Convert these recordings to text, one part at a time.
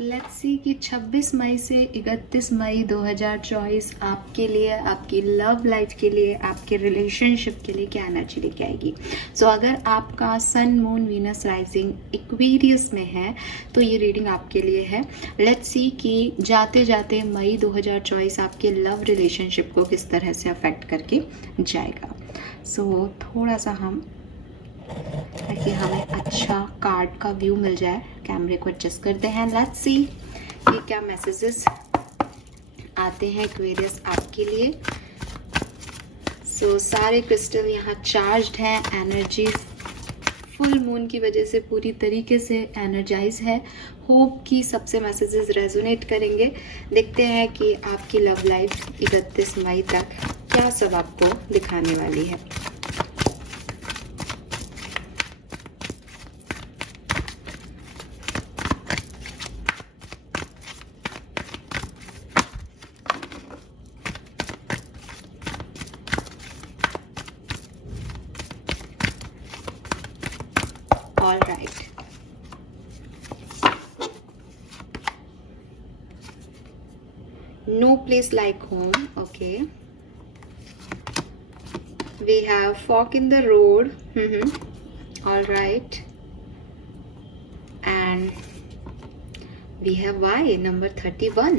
Let's see कि 26 मई से 31 मई 2024 आपके लिए, आपकी लव लाइफ के लिए, आपके रिलेशनशिप के लिए क्या एनर्जी लेके आएगी। सो अगर आपका sun moon Venus rising Aquarius में है तो ये रीडिंग आपके लिए है। लेट्स सी कि जाते जाते मई 2024 आपके लव रिलेशनशिप को किस तरह से अफेक्ट करके जाएगा। सो थोड़ा सा हम, ताकि हमें अच्छा कार्ड का व्यू मिल जाए, कैमरे को एडजस्ट करते हैं। लेट्स सी ये क्या मैसेजेस आते हैं एक्वेरियस आपके लिए। सो सारे क्रिस्टल यहाँ चार्ज्ड हैं, एनर्जी फुल मून की वजह से पूरी तरीके से एनर्जाइज है। होप कि सबसे मैसेजेस रेजोनेट करेंगे। देखते हैं कि आपकी लव लाइफ 31 मई तक क्या सब आपको दिखाने वाली है। All right. No place like home. Okay. We have fork in the road. All right. And we have Y number 31.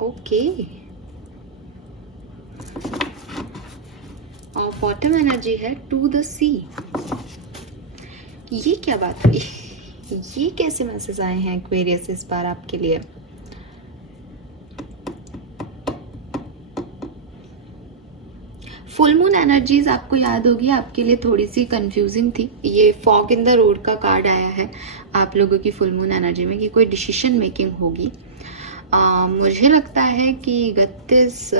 Okay. और bottom energy है to the sea. ये क्या बात हुई? ये कैसे मैसेज आए हैं एक्वेरियस इस बार आपके लिए? फुल मून एनर्जीज आपको याद होगी आपके लिए थोड़ी सी कंफ्यूजिंग थी। ये फॉग इन द रोड का कार्ड आया है आप लोगों की फुल मून एनर्जी में कि कोई डिसीजन मेकिंग होगी। मुझे लगता है कि 31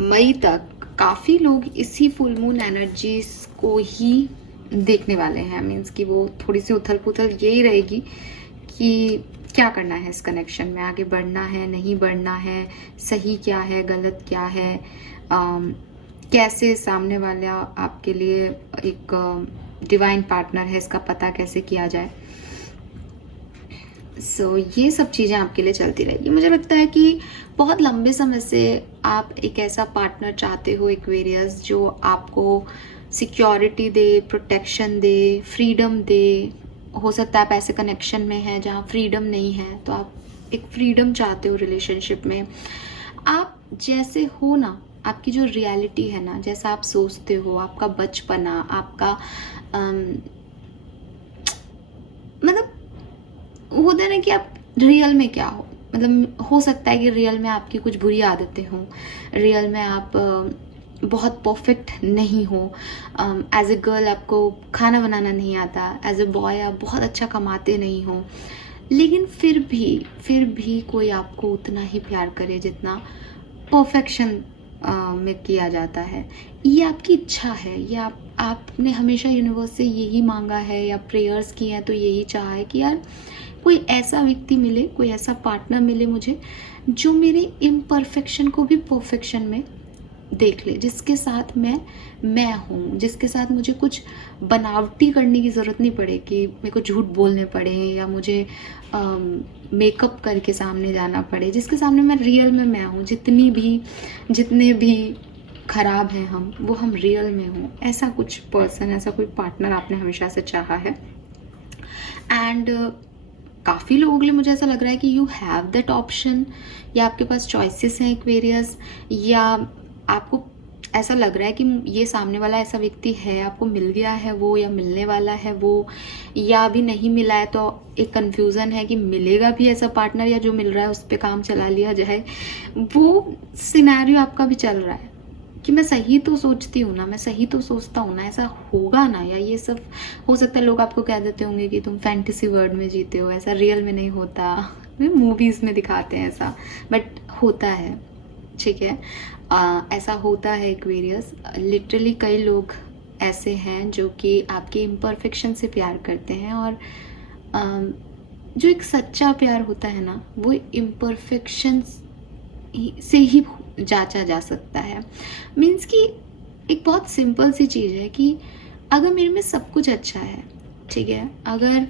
मई तक काफ़ी लोग इसी फुल मून एनर्जीज को ही देखने वाले हैं। मीन्स कि वो थोड़ी सी उथल पुथल यही रहेगी कि क्या करना है इस कनेक्शन में, आगे बढ़ना है नहीं बढ़ना है, सही क्या है गलत क्या है, कैसे सामने वाला आपके लिए एक डिवाइन पार्टनर है इसका पता कैसे किया जाए। सो ये सब चीज़ें आपके लिए चलती रहेगी। मुझे लगता है कि बहुत लंबे समय से आप एक ऐसा पार्टनर चाहते हो एक्वेरियस जो आपको सिक्योरिटी दे, प्रोटेक्शन दे, फ्रीडम दे। हो सकता है आप ऐसे कनेक्शन में हैं जहाँ फ्रीडम नहीं है, तो आप एक फ्रीडम चाहते हो रिलेशनशिप में। आप जैसे हो ना, आपकी जो रियलिटी है ना, जैसा आप सोचते हो, आपका बचपना, आपका मतलब होता है ना कि आप रियल में क्या हो। मतलब हो सकता है कि रियल में आपकी कुछ बुरी आदतें हों, रियल में आप बहुत परफेक्ट नहीं हो। एज ए गर्ल आपको खाना बनाना नहीं आता, एज ए बॉय आप बहुत अच्छा कमाते नहीं हो, लेकिन फिर भी कोई आपको उतना ही प्यार करे जितना परफेक्शन में किया जाता है। ये आपकी इच्छा है, ये आपने हमेशा यूनिवर्स से यही मांगा है या प्रेयर्स की हैं तो यही चाहा है कि यार कोई ऐसा व्यक्ति मिले, कोई ऐसा पार्टनर मिले मुझे जो मेरे इम्परफेक्शन को भी परफेक्शन में देख ले, जिसके साथ मैं हूँ, जिसके साथ मुझे कुछ बनावटी करने की ज़रूरत नहीं पड़े कि मेरे को झूठ बोलने पड़े या मुझे मेकअप करके सामने जाना पड़े, जिसके सामने मैं रियल में मैं हूँ। जितने भी खराब हैं हम, वो हम रियल में हूँ। ऐसा कुछ पर्सन, ऐसा कोई पार्टनर आपने हमेशा से चाहा है। एंड काफ़ी लोगों के लिए मुझे ऐसा लग रहा है कि यू हैव दैट ऑप्शन, या आपके पास चॉइसेस हैं एक्वेरियस, या आपको ऐसा लग रहा है कि ये सामने वाला ऐसा व्यक्ति है, आपको मिल गया है वो, या मिलने वाला है वो, या अभी नहीं मिला है तो एक कन्फ्यूज़न है कि मिलेगा भी ऐसा पार्टनर, या जो मिल रहा है उस पर काम चला लिया जाए। वो सिनेरियो आपका भी चल रहा है कि मैं सही तो सोचती हूँ ना, मैं सही तो सोचता हूँ ना, ऐसा होगा ना। या ये सब हो सकता है लोग आपको कह देते होंगे कि तुम फैंटेसी वर्ल्ड में जीते हो, ऐसा रियल में नहीं होता, मूवीज़ में दिखाते हैं ऐसा, बट होता है। ठीक है, ऐसा होता है एक्वेरियस। लिटरली कई लोग ऐसे हैं जो कि आपके इम्परफेक्शन से प्यार करते हैं, और जो एक सच्चा प्यार होता है ना, वो इम्परफेक्शन से ही जांचा जा सकता है। मीन्स कि एक बहुत सिंपल सी चीज़ है कि अगर मेरे में सब कुछ अच्छा है, ठीक है, अगर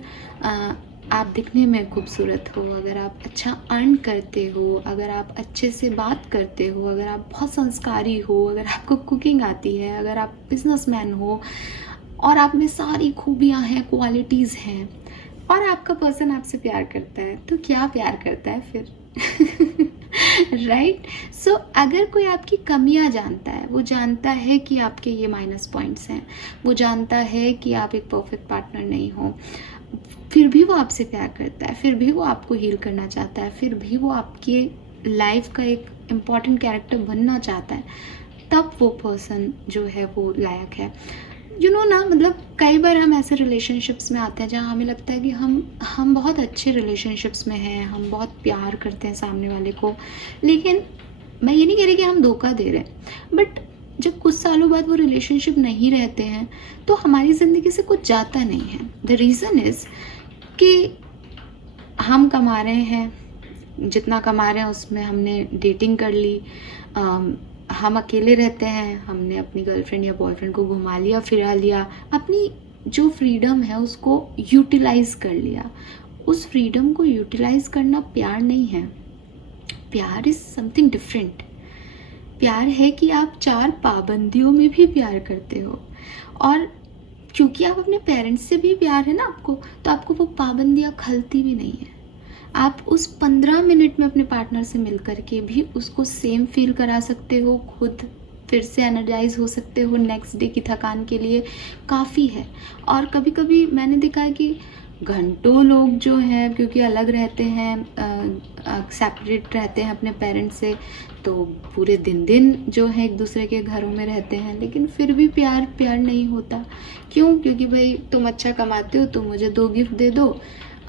आप दिखने में खूबसूरत हो, अगर आप अच्छा अर्न करते हो, अगर आप अच्छे से बात करते हो, अगर आप बहुत संस्कारी हो, अगर आपको कुकिंग आती है, अगर आप बिजनेसमैन हो और आप में सारी खूबियाँ हैं, क्वालिटीज़ हैं और आपका पर्सन आपसे प्यार करता है, तो क्या प्यार करता है फिर? राइट। सो अगर कोई आपकी कमियां जानता है, वो जानता है कि आपके ये माइनस पॉइंट्स हैं, वो जानता है कि आप एक परफेक्ट पार्टनर नहीं हो, फिर भी वो आपसे प्यार करता है, फिर भी वो आपको हील करना चाहता है, फिर भी वो आपकी लाइफ का एक इम्पॉर्टेंट कैरेक्टर बनना चाहता है, तब वो पर्सन जो है वो लायक है। ना मतलब कई बार हम ऐसे रिलेशनशिप्स में आते हैं जहाँ हमें लगता है कि हम बहुत अच्छे रिलेशनशिप्स में हैं, हम बहुत प्यार करते हैं सामने वाले को, लेकिन मैं ये नहीं कह रही कि हम धोखा दे रहे हैं, बट जब कुछ सालों बाद वो रिलेशनशिप नहीं रहते हैं तो हमारी ज़िंदगी से कुछ जाता नहीं है। द रीज़न इज़ कि हम कमा रहे हैं, जितना कमा रहे हैं उसमें हमने डेटिंग कर ली, हम अकेले रहते हैं, हमने अपनी गर्लफ्रेंड या बॉयफ्रेंड को घुमा लिया फिरा लिया, अपनी जो फ्रीडम है उसको यूटिलाइज कर लिया। उस फ्रीडम को यूटिलाइज करना प्यार नहीं है। प्यार इज समथिंग डिफरेंट। प्यार है कि आप 4 पाबंदियों में भी प्यार करते हो, और क्योंकि आप अपने पेरेंट्स से भी प्यार है ना आपको, तो आपको वो पाबंदियाँ खलती भी नहीं है। आप उस 15 मिनट में अपने पार्टनर से मिल करके भी उसको सेम फील करा सकते हो, खुद फिर से एनर्जाइज हो सकते हो नेक्स्ट डे की थकान के लिए, काफ़ी है। और कभी कभी मैंने देखा है कि घंटों लोग जो हैं, क्योंकि अलग रहते हैं, सेपरेट रहते हैं अपने पेरेंट्स से, तो पूरे दिन जो है एक दूसरे के घरों में रहते हैं, लेकिन फिर भी प्यार नहीं होता। क्यों? क्योंकि भाई तुम अच्छा कमाते हो, तुम मुझे 2 गिफ्ट दे दो,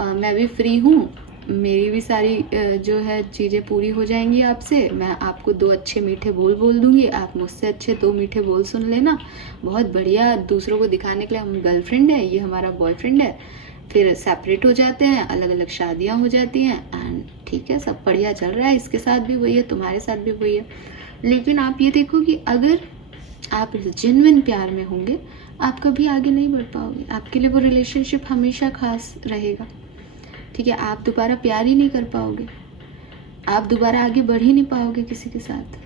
मैं भी फ्री हूँ, मेरी भी सारी जो है चीज़ें पूरी हो जाएंगी आपसे, मैं आपको 2 अच्छे मीठे बोल दूंगी, आप मुझसे अच्छे 2 मीठे बोल सुन लेना, बहुत बढ़िया। दूसरों को दिखाने के लिए हम गर्लफ्रेंड है, ये हमारा बॉयफ्रेंड है। फिर सेपरेट हो जाते हैं, अलग अलग शादियां हो जाती हैं, एंड ठीक है, सब बढ़िया चल रहा है, इसके साथ भी वही है, तुम्हारे साथ भी वही है। लेकिन आप ये देखो कि अगर आप जेन्युइन प्यार में होंगे, आप कभी आगे नहीं बढ़ पाओगे, आपके लिए वो रिलेशनशिप हमेशा खास रहेगा। ठीक है, आप दोबारा प्यार ही नहीं कर पाओगे, आप दोबारा आगे बढ़ ही नहीं पाओगे किसी के साथ।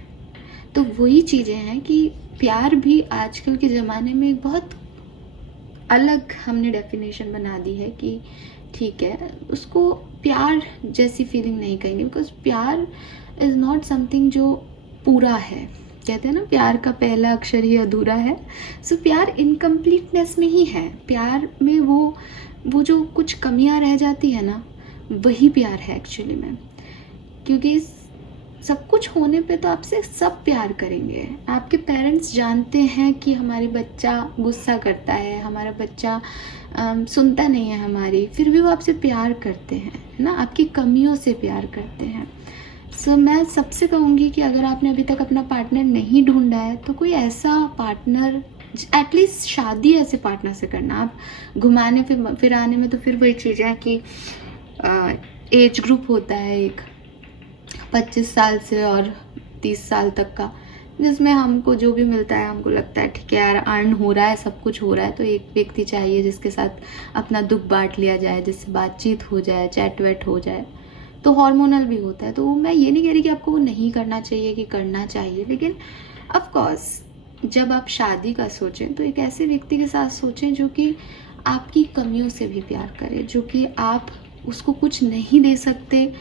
तो वही चीज़ें हैं कि प्यार भी आजकल के ज़माने में एक बहुत अलग हमने डेफिनेशन बना दी है कि ठीक है, उसको प्यार जैसी फीलिंग नहीं कहेंगे, बिकॉज प्यार इज़ नॉट समथिंग जो पूरा है। कहते हैं ना, प्यार का पहला अक्षर ही अधूरा है। सो प्यार इनकम्प्लीटनेस में ही है। प्यार में वो जो कुछ कमियां रह जाती है ना, वही प्यार है एक्चुअली में। क्योंकि सब कुछ होने पे तो आपसे सब प्यार करेंगे। आपके पेरेंट्स जानते हैं कि हमारी बच्चा गुस्सा करता है, हमारा बच्चा सुनता नहीं है हमारी, फिर भी वो आपसे प्यार करते हैं, है ना, आपकी कमियों से प्यार करते हैं। सो मैं सबसे कहूँगी कि अगर आपने अभी तक अपना पार्टनर नहीं ढूंढा है, तो कोई ऐसा पार्टनर, एटलीस्ट शादी ऐसे पार्टनर से करना। आप घुमाने फिर आने में तो फिर वही चीज़ है कि एज ग्रुप होता है एक 25 साल से और 30 साल तक का, जिसमें हमको जो भी मिलता है हमको लगता है ठीक है यार, अर्न हो रहा है, सब कुछ हो रहा है, तो एक व्यक्ति चाहिए जिसके साथ अपना दुख बांट लिया जाए, जिससे बातचीत हो जाए, चैट वैट हो जाए। तो हार्मोनल भी होता है। तो मैं ये नहीं कह रही कि आपको वो नहीं करना चाहिए, कि करना चाहिए, लेकिन ऑफ कोर्स जब आप शादी का सोचें तो एक ऐसे व्यक्ति के साथ सोचें जो कि आपकी कमियों से भी प्यार करे, जो कि आप उसको कुछ नहीं दे सकते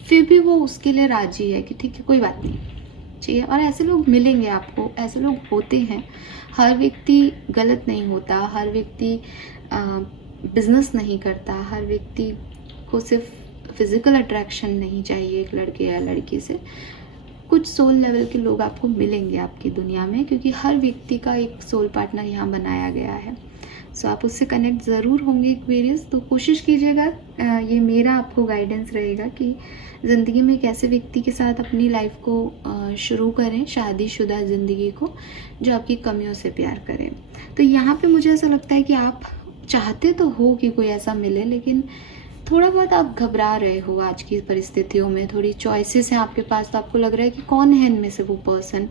फिर भी वो उसके लिए राजी है कि ठीक है कोई बात नहीं चाहिए। और ऐसे लोग मिलेंगे आपको, ऐसे लोग होते हैं। हर व्यक्ति गलत नहीं होता, हर व्यक्ति बिजनेस नहीं करता, हर व्यक्ति को सिर्फ फिजिकल अट्रैक्शन नहीं चाहिए एक लड़के या लड़की से। कुछ सोल लेवल के लोग आपको मिलेंगे आपकी दुनिया में, क्योंकि हर व्यक्ति का एक सोल पार्टनर यहाँ बनाया गया है। सो आप उससे कनेक्ट ज़रूर होंगे एक्वेरियस। तो कोशिश कीजिएगा, ये मेरा आपको गाइडेंस रहेगा कि ज़िंदगी में एक ऐसे व्यक्ति के साथ अपनी लाइफ को शुरू करें, शादीशुदा ज़िंदगी को, जो आपकी कमियों से प्यार करें। तो यहाँ पे मुझे ऐसा लगता है कि आप चाहते तो हो कि कोई ऐसा मिले, लेकिन थोड़ा बहुत आप घबरा रहे हो आज की परिस्थितियों में। थोड़ी चॉइसेस हैं आपके पास, तो आपको लग रहा है कि कौन है इनमें से वो पर्सन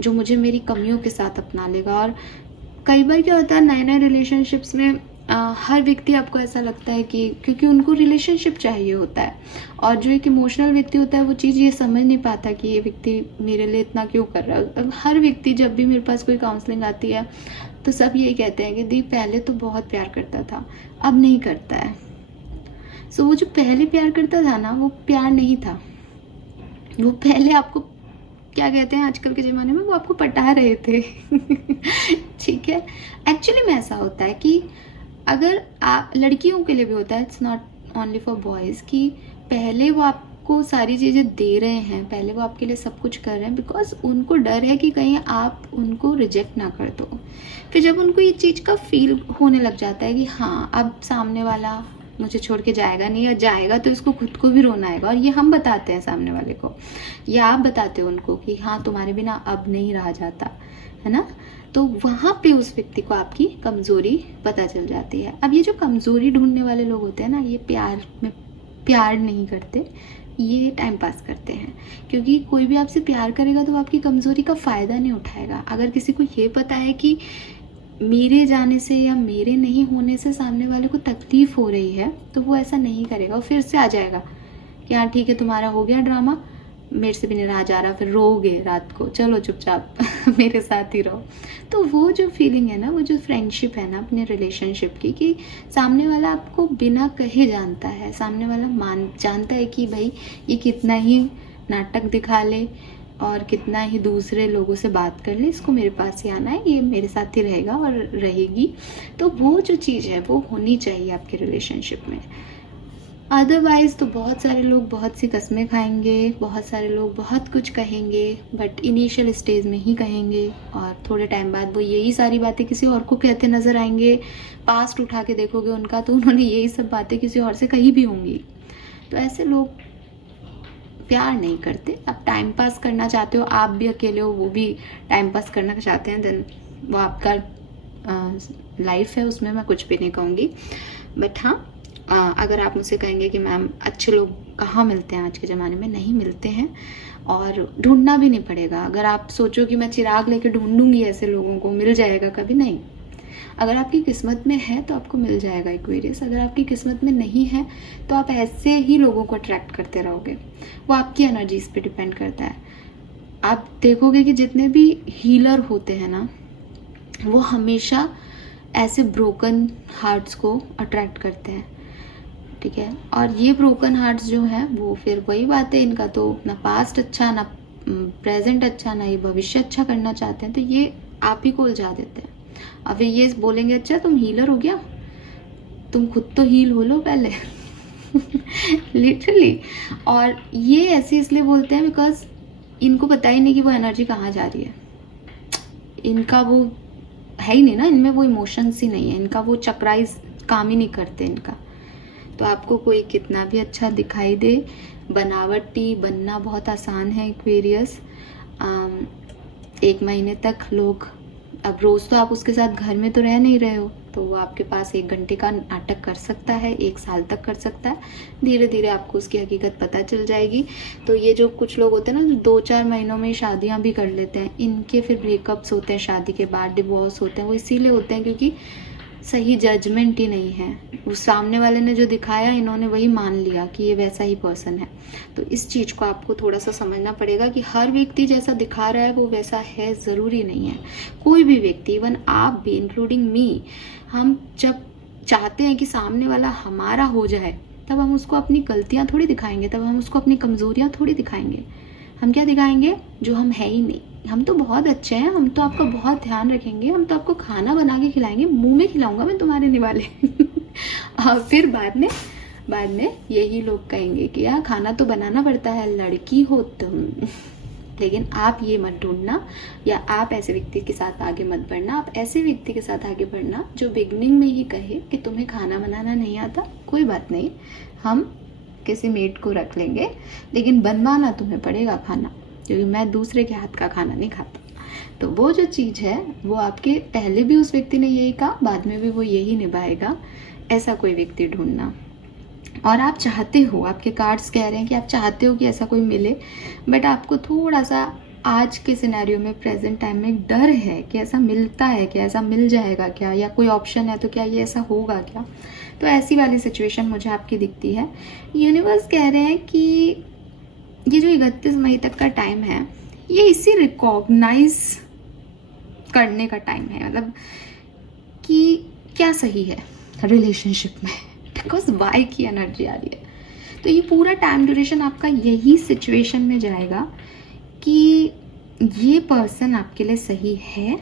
जो मुझे मेरी कमियों के साथ अपना लेगा। और कई बार क्या होता है, नए नए रिलेशनशिप्स में हर व्यक्ति आपको ऐसा लगता है कि क्योंकि उनको रिलेशनशिप चाहिए होता है, और जो एक इमोशनल व्यक्ति होता है वो चीज़ ये समझ नहीं पाता कि ये व्यक्ति मेरे लिए इतना क्यों कर रहा है। अब हर व्यक्ति जब भी मेरे पास कोई काउंसलिंग आती है तो सब यही कहते हैं कि दी पहले तो बहुत प्यार करता था, अब नहीं करता है। सो वो जो पहले प्यार करता था ना, वो प्यार नहीं था, वो पहले आपको क्या कहते हैं आजकल के ज़माने में, वो आपको पटा रहे थे। ठीक है, एक्चुअली में ऐसा होता है कि अगर आप, लड़कियों के लिए भी होता है, it's not only for boys, कि पहले वो आपको सारी चीज़ें दे रहे हैं, पहले वो आपके लिए सब कुछ कर रहे हैं बिकॉज उनको डर है कि कहीं आप उनको रिजेक्ट ना कर दो। फिर जब उनको ये चीज़ का फील होने लग जाता है कि हाँ अब सामने वाला मुझे छोड़ के जाएगा नहीं, या जाएगा तो इसको खुद को भी रोना आएगा, और ये हम बताते हैं सामने वाले को, या आप बताते हो उनको कि हाँ तुम्हारे बिना अब नहीं रहा जाता, है ना। तो वहाँ पे उस व्यक्ति को आपकी कमज़ोरी पता चल जाती है। अब ये जो कमज़ोरी ढूंढने वाले लोग होते हैं ना, ये प्यार नहीं करते, ये टाइम पास करते हैं। क्योंकि कोई भी आपसे प्यार करेगा तो आपकी कमज़ोरी का फ़ायदा नहीं उठाएगा। अगर किसी को ये पता है कि मेरे जाने से या मेरे नहीं होने से सामने वाले को तकलीफ़ हो रही है, तो वो ऐसा नहीं करेगा, वो फिर से आ जाएगा कि हाँ ठीक है तुम्हारा हो गया ड्रामा, मेरे से भी नहीं रहा जा रहा, फिर रोओगे रात को, चलो चुपचाप मेरे साथ ही रहो। तो वो जो फीलिंग है ना, वो जो फ्रेंडशिप है ना अपने रिलेशनशिप की, कि सामने वाला आपको बिना कहे जानता है, सामने वाला जानता है कि भाई ये कितना ही नाटक दिखा ले और कितना ही दूसरे लोगों से बात कर ले, इसको मेरे पास ही आना है, ये मेरे साथ ही रहेगा और रहेगी। तो वो जो चीज़ है वो होनी चाहिए आपके रिलेशनशिप में। अदरवाइज़ तो बहुत सारे लोग बहुत सी कस्में खाएंगे, बहुत सारे लोग बहुत कुछ कहेंगे, बट इनिशियल स्टेज में ही कहेंगे, और थोड़े टाइम बाद वो यही सारी बातें किसी और को कहते नज़र आएंगे। पास्ट उठा के देखोगे उनका तो उन्होंने यही सब बातें किसी और से कही भी होंगी। तो ऐसे लोग प्यार नहीं करते। अब टाइम पास करना चाहते हो, आप भी अकेले हो, वो भी टाइम पास करना चाहते हैं, देन वो आपका लाइफ है, उसमें मैं कुछ भी नहीं कहूँगी। बट हाँ, अगर आप मुझसे कहेंगे कि मैम अच्छे लोग कहाँ मिलते हैं आज के ज़माने में, नहीं मिलते हैं, और ढूंढना भी नहीं पड़ेगा। अगर आप सोचो कि मैं चिराग लेके ढूंढूंगी ऐसे लोगों को, मिल जाएगा, कभी नहीं। अगर आपकी किस्मत में है तो आपको मिल जाएगा एक्वेरियस, अगर आपकी किस्मत में नहीं है तो आप ऐसे ही लोगों को अट्रैक्ट करते रहोगे। वो आपकी एनर्जीज पे डिपेंड करता है। आप देखोगे कि जितने भी हीलर होते हैं ना, वो हमेशा ऐसे ब्रोकन हार्ट्स को अट्रैक्ट करते हैं, ठीक है। और ये ब्रोकन हार्ट्स जो हैं वो फिर वही बात है, इनका तो ना पास्ट अच्छा, ना प्रेजेंट अच्छा, ना ये भविष्य अच्छा करना चाहते हैं, तो ये आप ही को उलझा देते हैं। अब ये बोलेंगे अच्छा तुम हीलर हो गया, तुम खुद तो हील हो लो पहले। लिटरली। और ये ऐसे इसलिए बोलते हैं बिकॉज इनको पता ही नहीं कि वो एनर्जी कहाँ जा रही है। इनका वो है ही नहीं ना, इनमें वो इमोशंस ही नहीं है, इनका वो चक्राइज काम ही नहीं करते इनका। तो आपको कोई कितना भी अच्छा दिखाई दे, बनावटी बनना बहुत आसान है एक्वेरियस। 1 महीने तक लोग, अब रोज़ तो आप उसके साथ घर में तो रह नहीं रहे हो, तो वो आपके पास 1 घंटे का नाटक कर सकता है, 1 साल तक कर सकता है। धीरे धीरे आपको उसकी हकीकत पता चल जाएगी। तो ये जो कुछ लोग होते हैं ना, 2-4 महीनों में शादियां भी कर लेते हैं, इनके फिर ब्रेकअप्स होते हैं, शादी के बाद डिवोर्स होते हैं, वो इसीलिए होते हैं क्योंकि सही जजमेंट ही नहीं है। उस सामने वाले ने जो दिखाया, इन्होंने वही मान लिया कि ये वैसा ही पर्सन है। तो इस चीज़ को आपको थोड़ा सा समझना पड़ेगा कि हर व्यक्ति जैसा दिखा रहा है वो वैसा है, ज़रूरी नहीं है। कोई भी व्यक्ति, इवन आप भी, इंक्लूडिंग मी, हम जब चाहते हैं कि सामने वाला हमारा हो जाए, तब हम उसको अपनी गलतियाँ थोड़ी दिखाएंगे, तब हम उसको अपनी कमज़ोरियाँ थोड़ी दिखाएंगे। हम क्या दिखाएंगे? जो हम है ही नहीं। हम तो बहुत अच्छे हैं, हम तो आपका बहुत ध्यान रखेंगे, हम तो आपको खाना बना के खिलाएंगे, मुंह में खिलाऊंगा मैं तुम्हारे निवाले। और फिर बाद में यही लोग कहेंगे कि यार खाना तो बनाना पड़ता है, लड़की हो तुम। लेकिन आप ये मत ढूंढना, या आप ऐसे व्यक्ति के साथ आगे मत बढ़ना। आप ऐसे व्यक्ति के साथ आगे बढ़ना जो बिगनिंग में ही कहे कि तुम्हें खाना बनाना नहीं आता, कोई बात नहीं, हम किसी मेड को रख लेंगे, लेकिन बनवाना तुम्हें पड़ेगा खाना, क्योंकि मैं दूसरे के हाथ का खाना नहीं खाता। तो वो जो चीज़ है वो आपके पहले भी उस व्यक्ति ने यही कहा, बाद में भी वो यही निभाएगा। ऐसा कोई व्यक्ति ढूंढना। और आप चाहते हो, आपके कार्ड्स कह रहे हैं कि आप चाहते हो कि ऐसा कोई मिले, बट आपको थोड़ा सा आज के सिनेरियो में, प्रेजेंट टाइम में डर है कि ऐसा मिलता है क्या, ऐसा मिल जाएगा क्या, या कोई ऑप्शन है तो क्या ये ऐसा होगा क्या। तो ऐसी वाली सिचुएशन मुझे आपकी दिखती है। यूनिवर्स कह रहे हैं कि ये जो 31 मई तक का टाइम है, ये इसी रिकॉग्नाइज करने का टाइम है, मतलब कि क्या सही है रिलेशनशिप में, बिकॉज वाई की एनर्जी आ रही है। तो ये पूरा टाइम ड्यूरेशन आपका यही सिचुएशन में जाएगा कि ये पर्सन आपके लिए सही है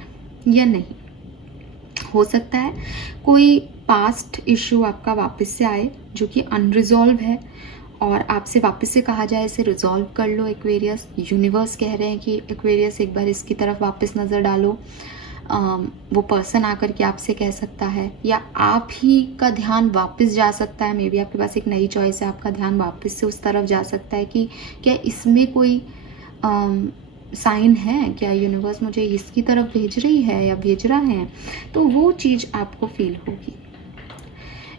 या नहीं। हो सकता है कोई पास्ट इशू आपका वापस से आए जो कि अनरिजॉल्व है और आपसे वापस से कहा जाए इसे रिजॉल्व कर लो एक्वेरियस। यूनिवर्स कह रहे हैं कि एक्वेरियस एक बार इसकी तरफ वापस नज़र डालो। वो पर्सन आकर के आपसे कह सकता है, या आप ही का ध्यान वापस जा सकता है। मे बी आपके पास एक नई चॉइस है, आपका ध्यान वापस से उस तरफ जा सकता है कि क्या इसमें कोई साइन है, क्या यूनिवर्स मुझे इसकी तरफ भेज रही है या भेज रहा है। तो वो चीज़ आपको फील होगी।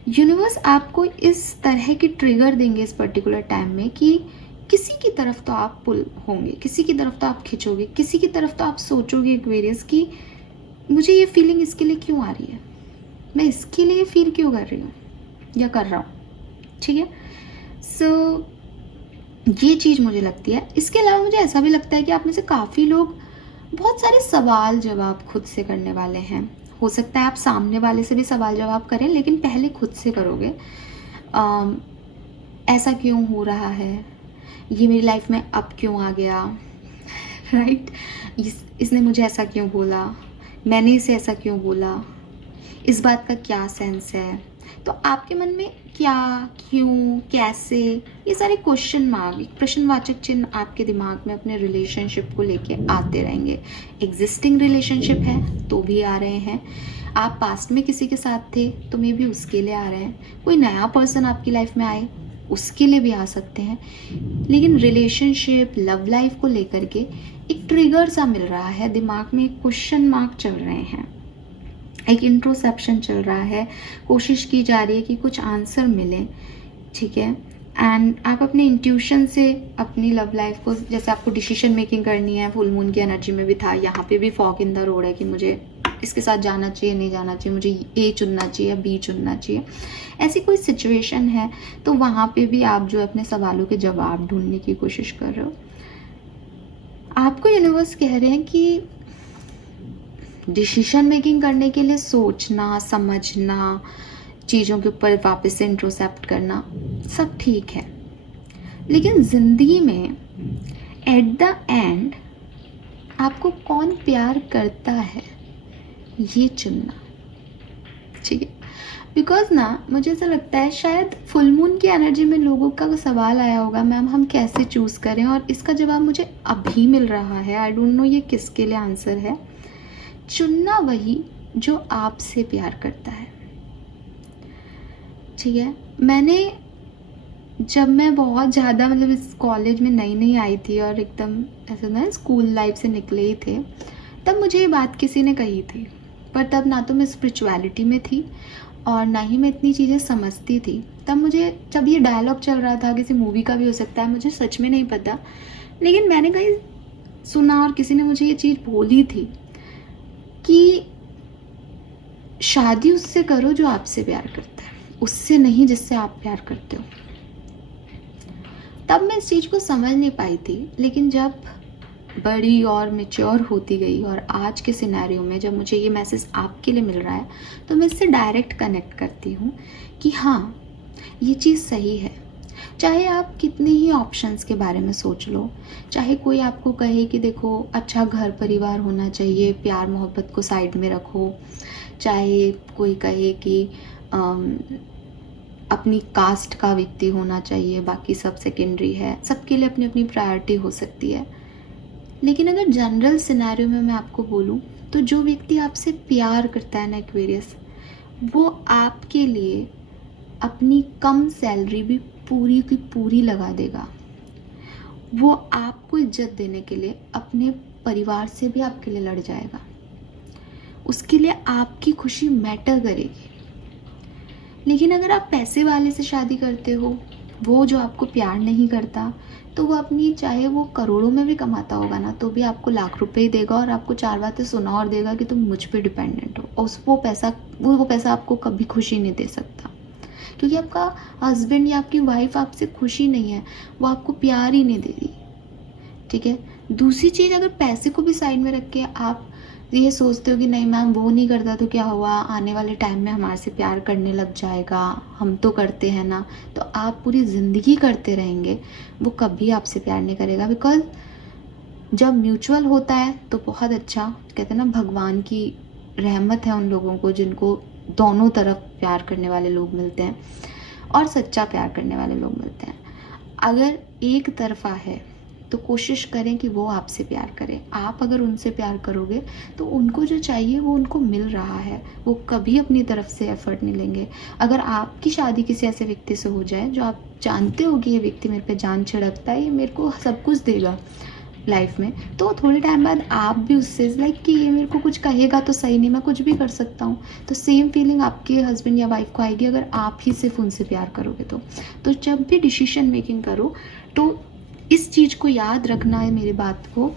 यूनिवर्स आपको इस तरह की ट्रिगर देंगे इस पर्टिकुलर टाइम में कि किसी की तरफ तो आप पुल होंगे, किसी की तरफ तो आप खिंचोगे, किसी की तरफ तो आप सोचोगे एक्वेरियस कि मुझे ये फीलिंग इसके लिए क्यों आ रही है, मैं इसके लिए फील क्यों कर रही हूँ या कर रहा हूँ। ठीक है, सो ये चीज़ मुझे लगती है। इसके अलावा मुझे ऐसा भी लगता है कि आप में से काफ़ी लोग बहुत सारे सवाल जवाब खुद से करने वाले हैं। हो सकता है आप सामने वाले से भी सवाल जवाब करें, लेकिन पहले खुद से करोगे। ऐसा क्यों हो रहा है, ये मेरी लाइफ में अब क्यों आ गया, राइट, इसने मुझे ऐसा क्यों बोला, मैंने इसे ऐसा क्यों बोला, इस बात का क्या सेंस है। तो आपके मन में क्या, क्यों, कैसे, ये सारे क्वेश्चन मार्क, प्रश्नवाचक चिन्ह आपके दिमाग में अपने रिलेशनशिप को लेके आते रहेंगे। एग्जिस्टिंग रिलेशनशिप है तो भी आ रहे हैं, आप पास्ट में किसी के साथ थे तो मे भी उसके लिए आ रहे हैं, कोई नया पर्सन आपकी लाइफ में आए उसके लिए भी आ सकते हैं। लेकिन रिलेशनशिप, लव लाइफ को लेकर के एक ट्रिगर सा मिल रहा है, दिमाग में एक क्वेश्चन मार्क चल रहे हैं, एक इंट्रोसेप्शन चल रहा है, कोशिश की जा रही है कि कुछ आंसर मिले। ठीक है, एंड आप अपने इंट्यूशन से अपनी लव लाइफ को, जैसे आपको डिसीजन मेकिंग करनी है, फुल मून की एनर्जी में भी था, यहाँ पे भी फॉग इन द रोड है कि मुझे इसके साथ जाना चाहिए, नहीं जाना चाहिए, मुझे ए चुनना चाहिए या बी चुनना चाहिए, ऐसी कोई सिचुएशन है। तो वहाँ पे भी आप जो अपने सवालों के जवाब ढूंढने की कोशिश कर रहे हो। आपको यूनिवर्स कह रहे हैं कि डिसीजन मेकिंग करने के लिए सोचना, समझना, चीज़ों के ऊपर वापस से इंट्रोसेप्ट करना, सब ठीक है, लेकिन ज़िंदगी में एट द एंड आपको कौन प्यार करता है ये चुनना। ठीक है, बिकॉज ना मुझे ऐसा लगता है शायद फुल मून की एनर्जी में लोगों का सवाल आया होगा, मैम हम कैसे चूज़ करें, और इसका जवाब मुझे अभी मिल रहा है। आई डोंट नो ये किसके लिए आंसर है। चुनना वही जो आपसे प्यार करता है। ठीक है, मैंने जब मैं बहुत ज़्यादा मतलब इस कॉलेज में नई नई आई थी और एकदम ऐसा ना स्कूल लाइफ से निकले ही थे, तब मुझे ये बात किसी ने कही थी, पर तब ना तो मैं स्पिरिचुअलिटी में थी और ना ही मैं इतनी चीज़ें समझती थी। तब मुझे, जब ये डायलॉग चल रहा था, किसी मूवी का भी हो सकता है, मुझे सच में नहीं पता, लेकिन मैंने कहीं सुना और किसी ने मुझे ये चीज़ बोली थी कि शादी उससे करो जो आपसे प्यार करता है, उससे नहीं जिससे आप प्यार करते हो। तब मैं इस चीज़ को समझ नहीं पाई थी, लेकिन जब बड़ी और मैच्योर होती गई और आज के सिनेरियो में जब मुझे ये मैसेज आपके लिए मिल रहा है, तो मैं इससे डायरेक्ट कनेक्ट करती हूँ कि हाँ, ये चीज़ सही है। चाहे आप कितने ही ऑप्शंस के बारे में सोच लो, चाहे कोई आपको कहे कि देखो अच्छा घर परिवार होना चाहिए, प्यार मोहब्बत को साइड में रखो, चाहे कोई कहे कि अपनी कास्ट का व्यक्ति होना चाहिए, बाकी सब सेकेंडरी है, सबके लिए अपनी अपनी प्रायोरिटी हो सकती है। लेकिन अगर जनरल सिनेरियो में मैं आपको बोलूँ तो जो व्यक्ति आपसे प्यार करता है ना एक्वेरियस, वो आपके लिए अपनी कम सैलरी भी पूरी की पूरी लगा देगा। वो आपको इज्जत देने के लिए अपने परिवार से भी आपके लिए लड़ जाएगा। उसके लिए आपकी खुशी मैटर करेगी। लेकिन अगर आप पैसे वाले से शादी करते हो, वो जो आपको प्यार नहीं करता, तो वो अपनी, चाहे वो करोड़ों में भी कमाता होगा ना, तो भी आपको लाख रुपए ही देगा और आपको 4 बातें सुना और देगा कि तुम मुझ पे डिपेंडेंट हो। और वो पैसा आपको कभी खुशी नहीं दे सकता, क्योंकि आपका हस्बैंड या आपकी वाइफ आपसे खुशी नहीं है, वो आपको प्यार ही नहीं दे रही। ठीक है। दूसरी चीज़, अगर पैसे को भी साइड में रख के आप ये सोचते हो कि नहीं मैम वो नहीं करता तो क्या हुआ, आने वाले टाइम में हमारे से प्यार करने लग जाएगा, हम तो करते हैं ना, तो आप पूरी ज़िंदगी करते रहेंगे, वो कभी आपसे प्यार नहीं करेगा। बिकॉज जब म्यूचुअल होता है तो बहुत अच्छा, कहते हैं ना भगवान की रहमत है उन लोगों को जिनको दोनों तरफ प्यार करने वाले लोग मिलते हैं और सच्चा प्यार करने वाले लोग मिलते हैं। अगर एक तरफा है तो कोशिश करें कि वो आपसे प्यार करें। आप अगर उनसे प्यार करोगे तो उनको जो चाहिए वो उनको मिल रहा है, वो कभी अपनी तरफ से एफर्ट नहीं लेंगे। अगर आपकी शादी किसी ऐसे व्यक्ति से हो जाए जो आप जानते हो कि ये व्यक्ति मेरे पे जान छिड़कता है, ये मेरे को सब कुछ देगा लाइफ में, तो थोड़े टाइम बाद आप भी उससे लाइक कि ये मेरे को कुछ कहेगा तो सही नहीं, मैं कुछ भी कर सकता हूँ, तो सेम फीलिंग आपके हस्बैंड या वाइफ को आएगी अगर आप ही सिर्फ उनसे प्यार करोगे। तो जब भी डिसीजन मेकिंग करो तो इस चीज़ को याद रखना है, मेरी बात को,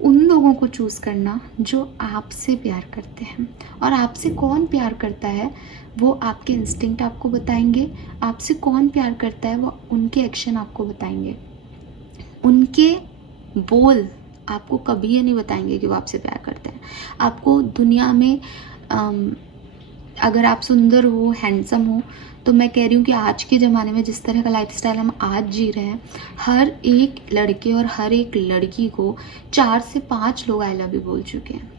उन लोगों को चूज़ करना जो आपसे प्यार करते हैं। और आपसे कौन प्यार करता है वो आपके इंस्टिंक्ट आपको बताएंगे, आपसे कौन प्यार करता है वो उनके एक्शन आपको बताएंगे। उनके बोल आपको कभी ये नहीं बताएंगे कि वो आपसे प्यार करते हैं। आपको दुनिया में अगर आप सुंदर हो, हैंडसम हो, तो मैं कह रही हूँ कि आज के ज़माने में जिस तरह का लाइफस्टाइल हम आज जी रहे हैं, हर एक लड़के और हर एक लड़की को 4 से 5 लोग आई लव यू बोल चुके हैं।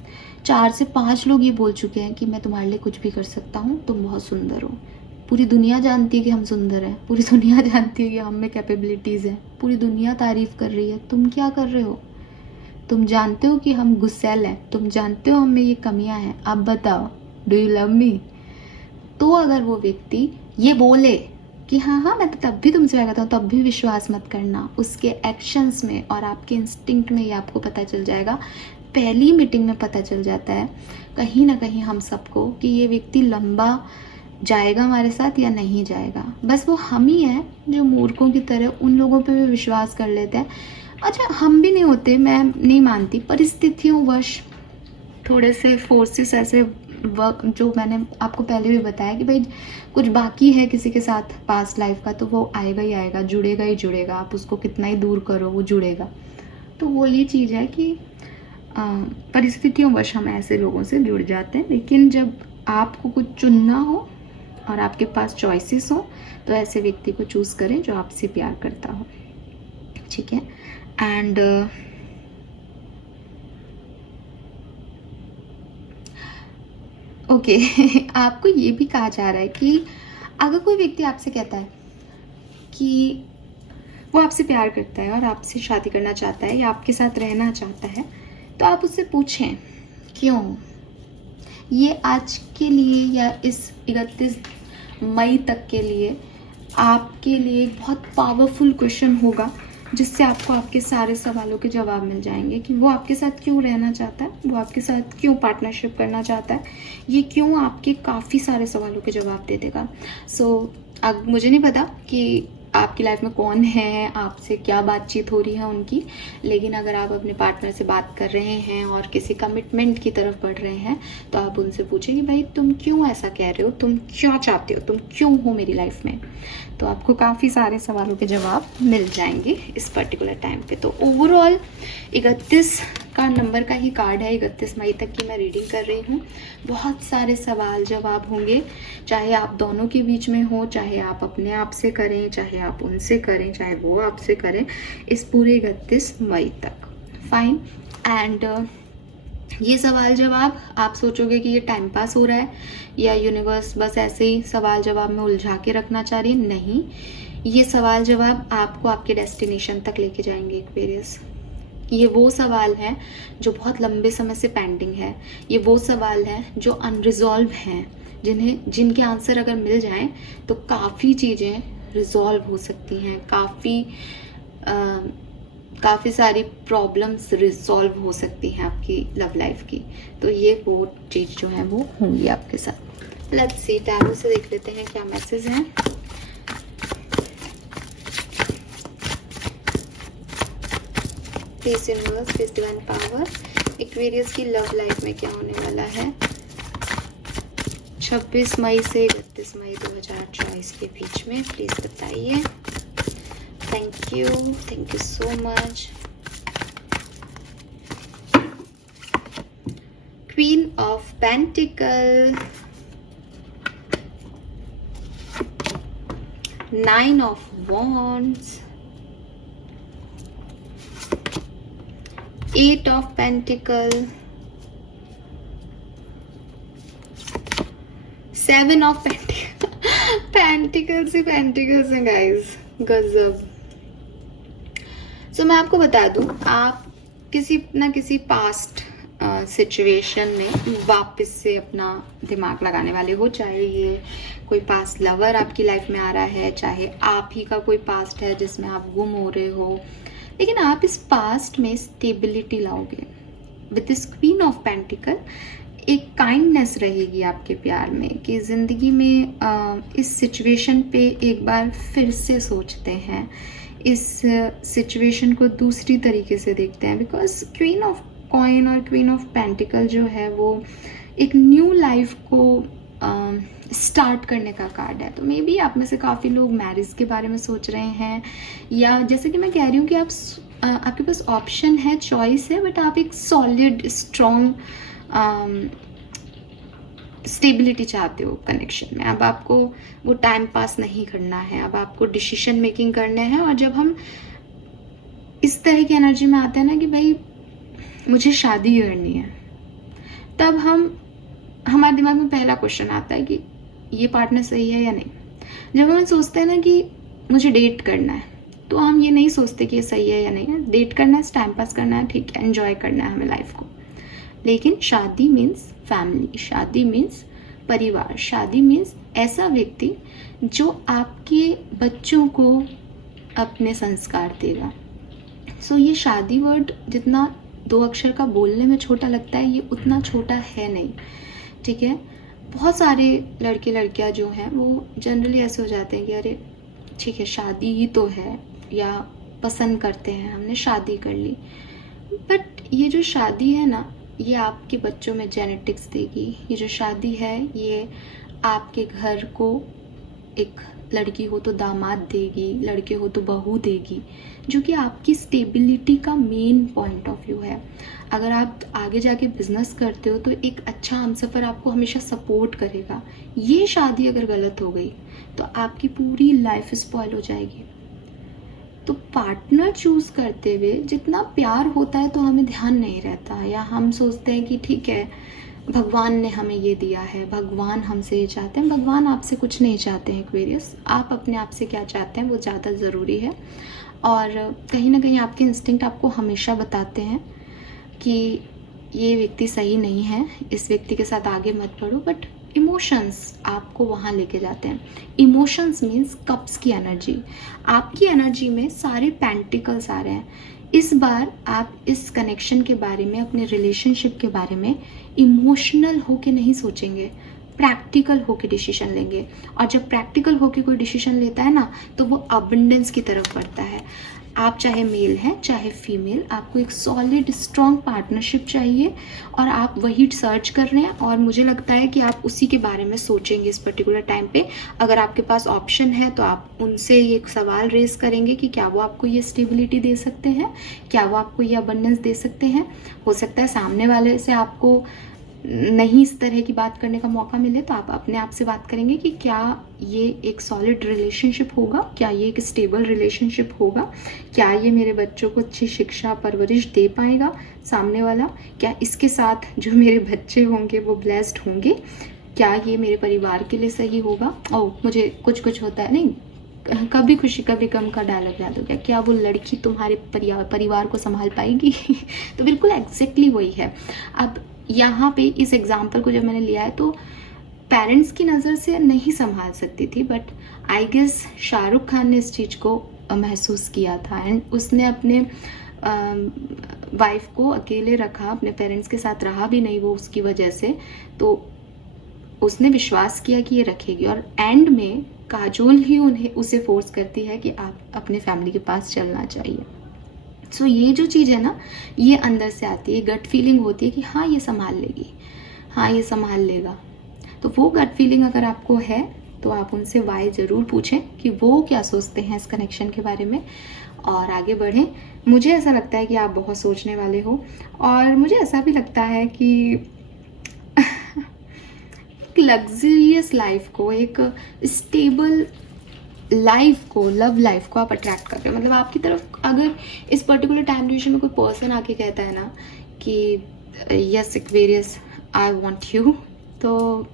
4 से 5 लोग ये बोल चुके हैं कि मैं तुम्हारे लिए कुछ भी कर सकता हूँ, तुम बहुत सुंदर हो। पूरी दुनिया जानती है कि हम सुंदर हैं, पूरी दुनिया जानती है कि हम में कैपेबिलिटीज़ हैं, पूरी दुनिया तारीफ़ कर रही है। तुम क्या कर रहे हो? तुम जानते हो कि हम गुस्सैल हैं, तुम जानते हो हम में ये कमियां हैं, अब बताओ डू यू लव मी? तो अगर वो व्यक्ति ये बोले कि हाँ हाँ मैं तो तब भी तुमसे प्यार करता हूँ, तब भी विश्वास मत करना। उसके एक्शंस में और आपके इंस्टिंक्ट में ये आपको पता चल जाएगा। पहली मीटिंग में पता चल जाता है कहीं ना कहीं हम सबको कि ये व्यक्ति लंबा जाएगा हमारे साथ या नहीं जाएगा। बस वो हम ही हैं जो मूर्खों की तरह उन लोगों पे भी विश्वास कर लेते हैं। अच्छा, हम भी नहीं होते, मैं नहीं मानती, परिस्थितियों वश थोड़े से फोर्सेस ऐसे वर्क, जो मैंने आपको पहले भी बताया कि भाई कुछ बाकी है किसी के साथ पास्ट लाइफ का, तो वो आएगा ही आएगा, जुड़ेगा ही जुड़ेगा, आप उसको कितना ही दूर करो वो जुड़ेगा। तो वो ये चीज़ है कि परिस्थितियों वश हम ऐसे लोगों से जुड़ जाते हैं। लेकिन जब आपको कुछ चुनना हो और आपके पास चॉइसेस हो तो ऐसे व्यक्ति को चूज़ करें जो आपसे प्यार करता हो। ठीक है। एंड ओके आपको ये भी कहा जा रहा है कि अगर कोई व्यक्ति आपसे कहता है कि वो आपसे प्यार करता है और आपसे शादी करना चाहता है या आपके साथ रहना चाहता है, तो आप उससे पूछें क्यों। ये आज के लिए या इस 31 मई तक के लिए आपके लिए एक बहुत पावरफुल क्वेश्चन होगा, जिससे आपको आपके सारे सवालों के जवाब मिल जाएंगे कि वो आपके साथ क्यों रहना चाहता है, वो आपके साथ क्यों पार्टनरशिप करना चाहता है। ये क्यों आपके काफ़ी सारे सवालों के जवाब दे देगा। अब मुझे नहीं पता कि आपकी लाइफ में कौन है, आपसे क्या बातचीत हो रही है उनकी, लेकिन अगर आप अपने पार्टनर से बात कर रहे हैं और किसी कमिटमेंट की तरफ बढ़ रहे हैं, तो आप उनसे पूछें कि भाई तुम क्यों ऐसा कह रहे हो, तुम क्या चाहते हो, तुम क्यों हो मेरी लाइफ में। तो आपको काफ़ी सारे सवालों के जवाब मिल जाएंगे इस पर्टिकुलर टाइम पे। तो ओवरऑल 31 का नंबर का ही कार्ड है, 31 मई तक की मैं रीडिंग कर रही हूँ। बहुत सारे सवाल जवाब होंगे, चाहे आप दोनों के बीच में हो, चाहे आप अपने आप से करें, चाहे आप उनसे करें, चाहे वो आपसे करें, इस पूरे 31 मई तक। फाइन। एंड ये सवाल जवाब आप सोचोगे कि ये टाइम पास हो रहा है या यूनिवर्स बस ऐसे ही सवाल जवाब में उलझा के रखना चाह रही है, नहीं। ये सवाल जवाब आपको आपके डेस्टिनेशन तक लेके जाएंगे एक्वेरियस। ये वो सवाल हैं जो बहुत लंबे समय से पेंडिंग है, ये वो सवाल हैं जो अनरिजॉल्व हैं, जिनके आंसर अगर मिल जाएं तो काफ़ी चीज़ें रिजॉल्व हो सकती हैं, काफ़ी सारी प्रॉब्लम्स रिजॉल्व हो सकती हैं आपकी लव लाइफ की। तो ये वो चीज़ जो है वो होंगी आपके साथ। लेट्स सी, टैरो से देख लेते हैं क्या मैसेज हैं। Peace universe, peace divine power, Aquarius की लव लाइफ में क्या होने वाला है 26 मई से 31 मई 2024 के बीच में, प्लीज बताइए। Thank you so much. Queen of pentacle, 9 of wands, 8 of pentacle, 7 of pentacles he pentacles हैं गाइस, गजब। सो मैं आपको बता दूं, आप किसी ना किसी पास्ट सिचुएशन में वापस से अपना दिमाग लगाने वाले हो, चाहे ये कोई पास्ट लवर आपकी लाइफ में आ रहा है, चाहे आप ही का कोई पास्ट है जिसमें आप गुम हो रहे हो, लेकिन आप इस पास्ट में स्टेबिलिटी लाओगे। With this queen of pentacle एक काइंडनेस रहेगी आपके प्यार में कि ज़िंदगी में इस सिचुएशन पे एक बार फिर से सोचते हैं, इस सिचुएशन को दूसरी तरीके से देखते हैं। बिकॉज क्वीन ऑफ कॉइन और क्वीन ऑफ पेंटिकल जो है वो एक न्यू लाइफ को स्टार्ट करने का कार्ड है। तो मे बी आप में से काफ़ी लोग मैरिज के बारे में सोच रहे हैं, या जैसे कि मैं कह रही हूँ कि आपके पास ऑप्शन है, चॉइस है, बट आप एक सॉलिड स्ट्रॉन्ग स्टेबिलिटी चाहते हो कनेक्शन में। अब आपको वो टाइम पास नहीं करना है, अब आपको डिसीजन मेकिंग करने हैं। और जब हम इस तरह की एनर्जी में आते हैं ना कि भाई मुझे शादी करनी है, तब हमारे दिमाग में पहला क्वेश्चन आता है कि ये पार्टनर सही है या नहीं। जब हम सोचते हैं ना कि मुझे डेट करना है, तो हम ये नहीं सोचते कि ये सही है या नहीं है। डेट करना है, टाइम पास करना है, ठीक है, एंजॉय करना है हमें लाइफ को। लेकिन शादी मीन्स फैमिली, शादी मीन्स परिवार, शादी मीन्स ऐसा व्यक्ति जो आपके बच्चों को अपने संस्कार देगा। सो ये शादी वर्ड जितना 2 अक्षर का बोलने में छोटा लगता है, ये उतना छोटा है नहीं, ठीक है। बहुत सारे लड़के लड़कियां जो हैं वो जनरली ऐसे हो जाते हैं कि अरे ठीक है शादी ही तो है, या पसंद करते हैं, हमने शादी कर ली। बट ये जो शादी है ना, ये आपके बच्चों में जेनेटिक्स देगी। ये जो शादी है ये आपके घर को, एक लड़की हो तो दामाद देगी, लड़के हो तो बहू देगी, जो कि आपकी स्टेबिलिटी का मेन पॉइंट ऑफ व्यू है। अगर आप आगे जाके बिजनेस करते हो तो एक अच्छा हमसफ़र आपको हमेशा सपोर्ट करेगा। ये शादी अगर गलत हो गई तो आपकी पूरी लाइफ स्पॉइल हो जाएगी। तो पार्टनर चूज करते हुए जितना प्यार होता है तो हमें ध्यान नहीं रहता, या हम सोचते हैं कि ठीक है भगवान ने हमें ये दिया है, भगवान हमसे ये चाहते हैं। भगवान आपसे कुछ नहीं चाहते हैं एक्वेरियस, आप अपने आप से क्या चाहते हैं वो ज़्यादा ज़रूरी है। और कहीं ना कहीं आपके इंस्टिंक्ट आपको हमेशा बताते हैं कि ये व्यक्ति सही नहीं है, इस व्यक्ति के साथ आगे मत बढ़ो। बट इमोशंस आपको वहाँ लेके जाते हैं। इमोशंस मीन्स कप्स की एनर्जी, आपकी एनर्जी में सारे पेंटिकल्स आ रहे हैं। इस बार आप इस कनेक्शन के बारे में, अपने रिलेशनशिप के बारे में इमोशनल होके नहीं सोचेंगे, प्रैक्टिकल होके डिसीजन लेंगे। और जब प्रैक्टिकल होके कोई डिसीजन लेता है ना, तो वो अबंडेंस की तरफ बढ़ता है। आप चाहे मेल हैं चाहे फीमेल, आपको एक सॉलिड स्ट्रॉन्ग पार्टनरशिप चाहिए और आप वही सर्च कर रहे हैं। और मुझे लगता है कि आप उसी के बारे में सोचेंगे इस पर्टिकुलर टाइम पे। अगर आपके पास ऑप्शन है तो आप उनसे ये सवाल रेज करेंगे कि क्या वो आपको ये स्टेबिलिटी दे सकते हैं, क्या वो आपको ये अबंडेंस दे सकते हैं। हो सकता है सामने वाले से आपको नहीं इस तरह की बात करने का मौका मिले, तो आप अपने आप से बात करेंगे कि क्या ये एक सॉलिड रिलेशनशिप होगा, क्या ये एक स्टेबल रिलेशनशिप होगा, क्या ये मेरे बच्चों को अच्छी शिक्षा परवरिश दे पाएगा सामने वाला, क्या इसके साथ जो मेरे बच्चे होंगे वो ब्लेस्ड होंगे, क्या ये मेरे परिवार के लिए सही होगा। ओह मुझे कुछ होता है, नहीं कभी खुशी कभी गम का डायलॉग याद हो गया, क्या वो लड़की तुम्हारे परिवार को संभाल पाएगी। तो बिल्कुल एग्जैक्टली वही है। अब यहाँ पे इस एग्जाम्पल को जब मैंने लिया है तो पेरेंट्स की नज़र से नहीं संभाल सकती थी, but I guess Shahrukh Khan ने इस चीज़ को महसूस किया था एंड उसने अपने वाइफ को अकेले रखा, अपने पेरेंट्स के साथ रहा भी नहीं वो उसकी वजह से, तो उसने विश्वास किया कि ये रखेगी। और एंड में काजोल ही उसे फोर्स करती है कि आप अपने फैमिली के पास चलना चाहिए। सो ये जो चीज़ है ना, ये अंदर से आती है, गट फीलिंग होती है कि हाँ ये संभाल लेगी, हाँ ये संभाल लेगा। तो वो गट फीलिंग अगर आपको है तो आप उनसे वाई ज़रूर पूछें कि वो क्या सोचते हैं इस कनेक्शन के बारे में, और आगे बढ़ें। मुझे ऐसा लगता है कि आप बहुत सोचने वाले हो, और मुझे ऐसा भी लगता है कि लग्जरियस लाइफ को, एक स्टेबल लाइफ को, लव लाइफ को आप अट्रैक्ट कर रहे हो। मतलब आपकी तरफ अगर इस पर्टिकुलर टाइम ड्यूरेशन में कोई पर्सन आके कहता है ना कि yes Aquarius I want you, तो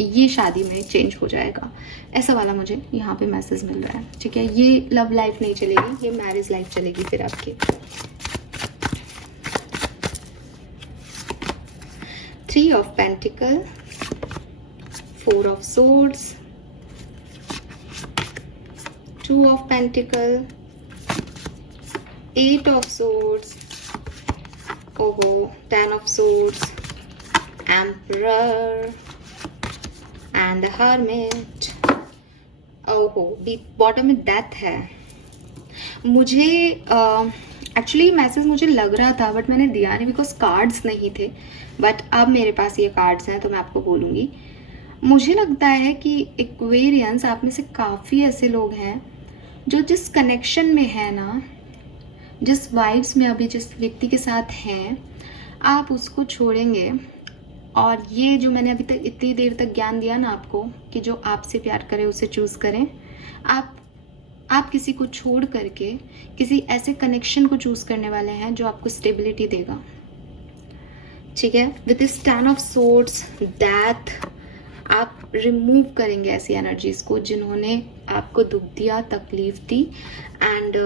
ये शादी में चेंज हो जाएगा, ऐसा वाला मुझे यहाँ पे मैसेज मिल रहा है। ठीक है, ये लव लाइफ नहीं चलेगी, ये मैरिज लाइफ चलेगी फिर आपकी। 3 of Pentacles, 4 of Swords, 2 of Pentacles, 8 of Swords, oh 10 of Swords, Emperor and the Hermit। ओहो, बॉटम में डेथ है। मुझे एक्चुअली मैसेज मुझे लग रहा था बट मैंने दिया नहीं बिकॉज कार्ड्स नहीं थे, बट अब मेरे पास ये कार्ड्स हैं तो मैं आपको बोलूँगी। मुझे लगता है कि एक्वेरियंस आप में से काफ़ी ऐसे लोग हैं जो जिस कनेक्शन में है ना, जिस वाइब्स में अभी जिस व्यक्ति के साथ हैं, आप उसको छोड़ेंगे। और ये जो मैंने अभी तक इतनी देर तक ज्ञान दिया ना आपको कि जो आपसे प्यार करे उसे चूज़ करें, आप किसी को छोड़ करके किसी ऐसे कनेक्शन को चूज़ करने वाले हैं जो आपको स्टेबिलिटी देगा। ठीक है, with this 10 of swords, death, आप रिमूव करेंगे ऐसी एनर्जीज को जिन्होंने आपको दुख दिया, तकलीफ दी, एंड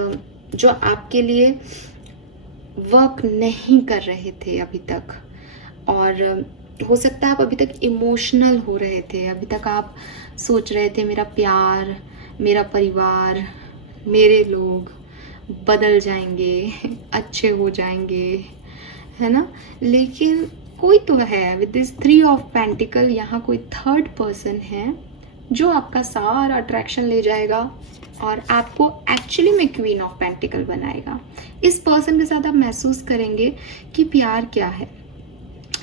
जो आपके लिए वर्क नहीं कर रहे थे अभी तक। और हो सकता है आप अभी तक इमोशनल हो रहे थे, अभी तक आप सोच रहे थे मेरा प्यार, मेरा परिवार, मेरे लोग बदल जाएंगे, अच्छे हो जाएंगे, है ना। लेकिन कोई तो है विद दिस 3 ऑफ पेंटिकल, यहाँ कोई थर्ड पर्सन है जो आपका सारा अट्रैक्शन ले जाएगा और आपको एक्चुअली में क्वीन ऑफ पेंटिकल बनाएगा। इस पर्सन के साथ आप महसूस करेंगे कि प्यार क्या है।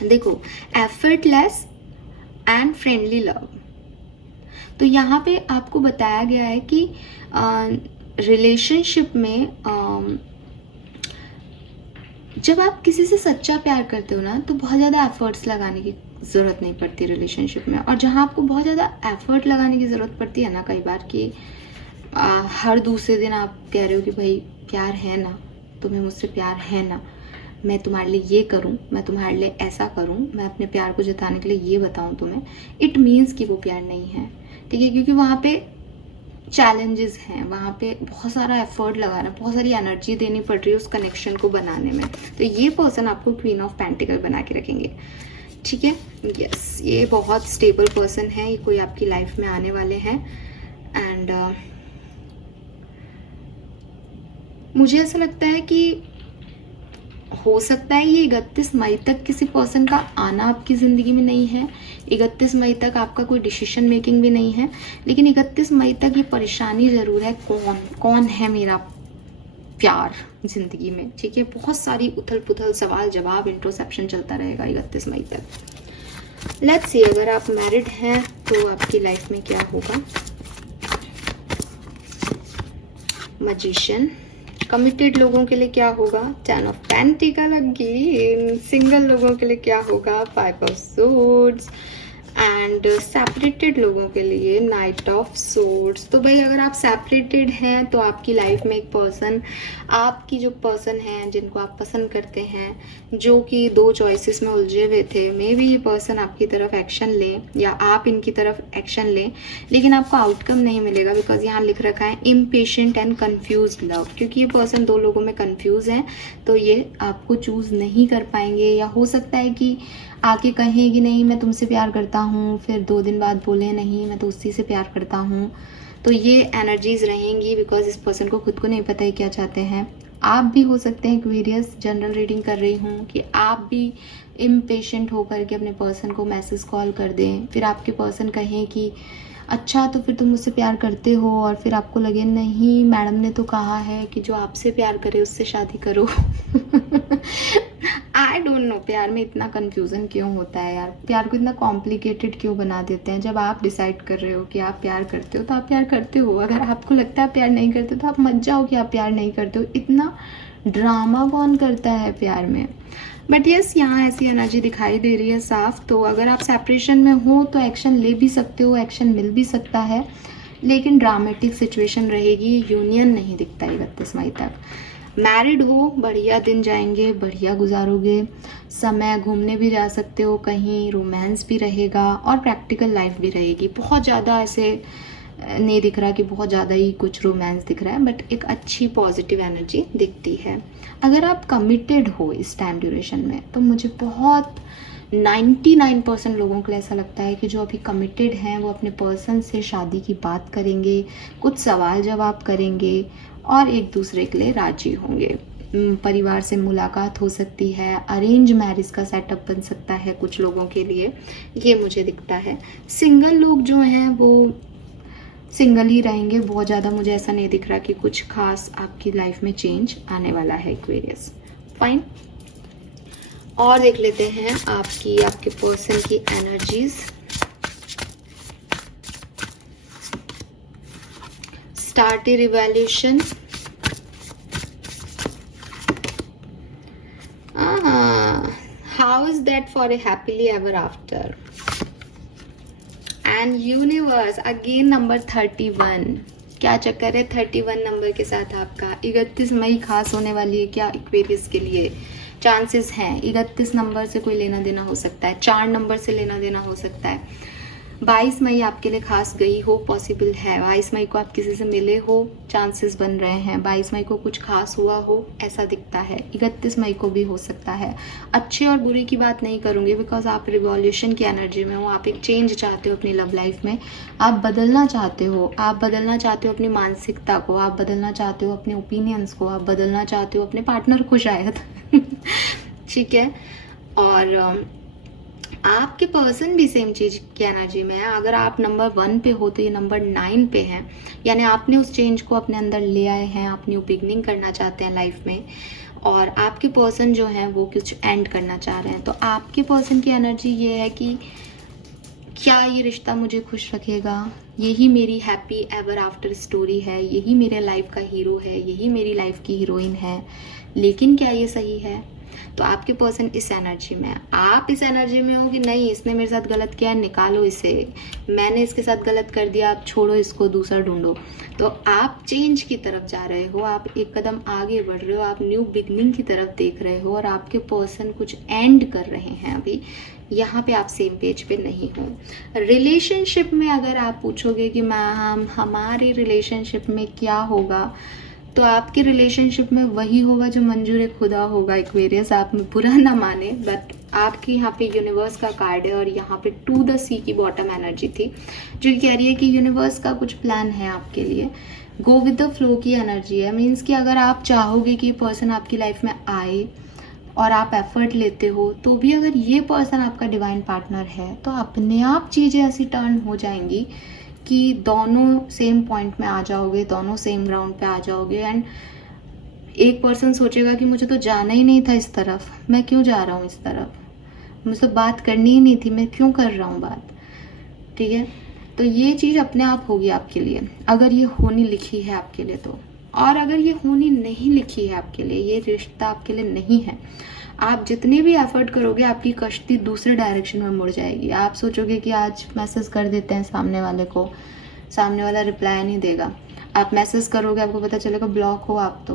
देखो, एफर्टलेस एंड फ्रेंडली लव। तो यहाँ पे आपको बताया गया है कि रिलेशनशिप में जब आप किसी से सच्चा प्यार करते हो ना तो बहुत ज़्यादा एफर्ट्स लगाने की ज़रूरत नहीं पड़ती रिलेशनशिप में। और जहाँ आपको बहुत ज़्यादा एफर्ट लगाने की ज़रूरत पड़ती है ना कई बार कि हर दूसरे दिन आप कह रहे हो कि भाई प्यार है ना, तुम्हें मुझसे प्यार है ना, मैं तुम्हारे लिए ये करूं, मैं तुम्हारे लिए ऐसा करूं, मैं अपने प्यार को जताने के लिए ये बताऊं तुम्हें, इट मीन्स कि वो प्यार नहीं है। ठीक है, क्योंकि वहाँ पे चैलेंजेस हैं, वहाँ पे बहुत सारा एफर्ट लगाना, बहुत सारी एनर्जी देनी पड़ रही है उस कनेक्शन को बनाने में। तो ये पर्सन आपको क्वीन ऑफ पेंटिकल बना के रखेंगे। ठीक है, यस, ये बहुत स्टेबल पर्सन है, ये कोई आपकी लाइफ में आने वाले हैं। एंड मुझे ऐसा लगता है कि हो सकता है ये 31 मई तक किसी पर्सन का आना आपकी ज़िंदगी में नहीं है, 31 मई तक आपका कोई डिसीजन मेकिंग भी नहीं है, लेकिन 31 मई तक ये परेशानी ज़रूर है, कौन है मेरा प्यार ज़िंदगी में। ठीक है, बहुत सारी उथल पुथल, सवाल जवाब, इंट्रोसेप्शन चलता रहेगा 31 मई तक। लेट्स सी, अगर आप मैरिड हैं तो आपकी लाइफ में क्या होगा। मैजिशियन, कमिटेड लोगों के लिए क्या होगा। 10 ऑफ पेंटिकल अगेन, सिंगल लोगों के लिए क्या होगा। 5 ऑफ सोर्ड्स, एंड सेपरेटेड लोगों के लिए नाइट ऑफ सोर्ड्स। तो भाई अगर आप सेपरेटेड हैं तो आपकी लाइफ में एक पर्सन, आपकी जो पर्सन है जिनको आप पसंद करते हैं, जो कि 2 चॉइसेस में उलझे हुए थे, मे बी ये पर्सन आपकी तरफ एक्शन लें या आप इनकी तरफ एक्शन लें, लेकिन आपको आउटकम नहीं मिलेगा बिकॉज यहाँ लिख रखा है इम्पेशेंट एंड कन्फ्यूज लव। क्योंकि ये पर्सन 2 लोगों में कन्फ्यूज है तो ये आपको चूज़ नहीं कर पाएंगे, या हो सकता है कि आके कहें कि नहीं मैं तुमसे प्यार करता हूँ, फिर 2 दिन बाद बोले नहीं मैं तो उसी से प्यार करता हूँ। तो ये एनर्जीज रहेंगी बिकॉज इस पर्सन को खुद को नहीं पता है क्या चाहते हैं। आप भी हो सकते हैं एक्वेरियस, जनरल रीडिंग कर रही हूँ, कि आप भी इम्पेशेंट होकर के अपने पर्सन को मैसेज कॉल कर दें, फिर आपके पर्सन कहें कि अच्छा तो फिर तुम मुझसे प्यार करते हो, और फिर आपको लगे नहीं मैडम ने तो कहा है कि जो आपसे प्यार करे उससे शादी करो। आई डोंट नो प्यार में इतना कंफ्यूजन क्यों होता है यार, प्यार को इतना कॉम्प्लिकेटेड क्यों बना देते हैं। जब आप डिसाइड कर रहे हो कि आप प्यार करते हो तो आप प्यार करते हो, अगर आपको लगता है आप प्यार नहीं करते तो आप मत जाओ कि आप प्यार नहीं करते हो। इतना ड्रामा कौन करता है प्यार में। बट यस, यहाँ ऐसी एनर्जी दिखाई दे रही है साफ। तो अगर आप सेपरेशन में हो तो एक्शन ले भी सकते हो, एक्शन मिल भी सकता है, लेकिन ड्रामेटिक सिचुएशन रहेगी, यूनियन नहीं दिखता 31 मई तक। मैरिड हो, बढ़िया दिन जाएंगे, बढ़िया गुजारोगे समय, घूमने भी जा सकते हो कहीं, रोमांस भी रहेगा और प्रैक्टिकल लाइफ भी रहेगी। बहुत ज़्यादा ऐसे नहीं दिख रहा कि बहुत ज़्यादा ही कुछ रोमांस दिख रहा है, बट एक अच्छी पॉजिटिव एनर्जी दिखती है। अगर आप कमिटेड हो इस टाइम ड्यूरेशन में तो मुझे बहुत 99% लोगों को ऐसा लगता है कि जो अभी कमिटेड हैं वो अपने पर्सन से शादी की बात करेंगे, कुछ सवाल जवाब करेंगे और एक दूसरे के लिए राजी होंगे। परिवार से मुलाकात हो सकती है, अरेंज मैरिज का सेटअप बन सकता है कुछ लोगों के लिए, ये मुझे दिखता है। सिंगल लोग जो हैं वो सिंगल ही रहेंगे, बहुत ज़्यादा मुझे ऐसा नहीं दिख रहा कि कुछ खास आपकी लाइफ में चेंज आने वाला है एक्वेरियस। फाइन, और देख लेते हैं आपके पर्सन की energies. Start A revolution, how is that for a happily ever after. And universe again number 31। क्या चक्कर है 31 नंबर के साथ आपका। 31 मई खास होने वाली है क्या एक्वेरियस के लिए? चांसेस हैं 31 नंबर से कोई लेना देना हो सकता है, 4 नंबर से लेना देना हो सकता है। 22 मई आपके लिए खास गई हो, पॉसिबल है। 22 मई को आप किसी से मिले हो, चांसेस बन रहे हैं। 22 मई को कुछ खास हुआ हो, ऐसा दिखता है। 31 मई को भी हो सकता है। अच्छे और बुरे की बात नहीं करूँगी बिकॉज आप रिवॉल्यूशन की एनर्जी में हो, आप एक चेंज चाहते हो अपनी लव लाइफ में, आप बदलना चाहते हो, आप बदलना चाहते हो अपनी मानसिकता को, आप बदलना चाहते हो अपने ओपिनियंस को, आप बदलना चाहते हो अपने पार्टनर को शायद। ठीक है, और आपके पर्सन भी सेम चीज की एनर्जी में है। अगर आप नंबर 1 पे हो तो ये नंबर 9 पे है, यानी आपने उस चेंज को अपने अंदर ले आए हैं, आप न्यू बिगनिंग करना चाहते हैं लाइफ में, और आपके पर्सन जो है वो कुछ एंड करना चाह रहे हैं। तो आपके पर्सन की एनर्जी ये है कि क्या ये रिश्ता मुझे खुश रखेगा, यही मेरी हैप्पी एवर आफ्टर स्टोरी है, यही मेरे लाइफ का हीरो है, यही मेरी लाइफ की हीरोइन है, लेकिन क्या ये सही है? तो आपके पर्सन इस एनर्जी में है। आप इस एनर्जी में हो कि नहीं इसने मेरे साथ गलत किया, निकालो इसे, मैंने इसके साथ गलत कर दिया, आप छोड़ो इसको, दूसरा ढूंढो। तो आप चेंज की तरफ जा रहे हो, आप एक कदम आगे बढ़ रहे हो, आप न्यू बिगनिंग की तरफ देख रहे हो, और आपके पर्सन कुछ एंड कर रहे हैं अभी। यहाँ पे आप सेम पेज पे नहीं हो। रिलेशनशिप में अगर आप पूछोगे कि मैम हमारी रिलेशनशिप में क्या होगा, तो आपके रिलेशनशिप में वही होगा जो मंजूर खुदा होगा एक्वेरियस। आप में बुरा ना माने, बट आपके यहाँ पे यूनिवर्स का कार्ड है और यहाँ पे टू द सी की बॉटम एनर्जी थी जो कह रही है कि यूनिवर्स का कुछ प्लान है आपके लिए। गो विद द फ्लो की एनर्जी है, मीन्स कि अगर आप चाहोगे कि पर्सन आपकी लाइफ में आए और आप एफर्ट लेते हो, तो भी अगर ये पर्सन आपका डिवाइन पार्टनर है तो अपने आप चीज़ें ऐसी टर्न हो जाएंगी कि दोनों सेम पॉइंट में आ जाओगे, दोनों सेम ग्राउंड पे आ जाओगे। एंड एक पर्सन सोचेगा कि मुझे तो जाना ही नहीं था इस तरफ, मैं क्यों जा रहा हूँ इस तरफ, मुझे तो बात करनी ही नहीं थी, मैं क्यों कर रहा हूँ बात। ठीक है, तो ये चीज़ अपने आप होगी आपके लिए अगर ये होनी लिखी है आपके लिए तो। और अगर ये होनी नहीं लिखी है आपके लिए, ये रिश्ता आपके लिए नहीं है, आप जितने भी एफर्ट करोगे आपकी कश्ती दूसरे डायरेक्शन में मुड़ जाएगी। आप सोचोगे कि आज मैसेज कर देते हैं सामने वाले को, सामने वाला रिप्लाई नहीं देगा, आप मैसेज करोगे आपको पता चलेगा ब्लॉक हो आप।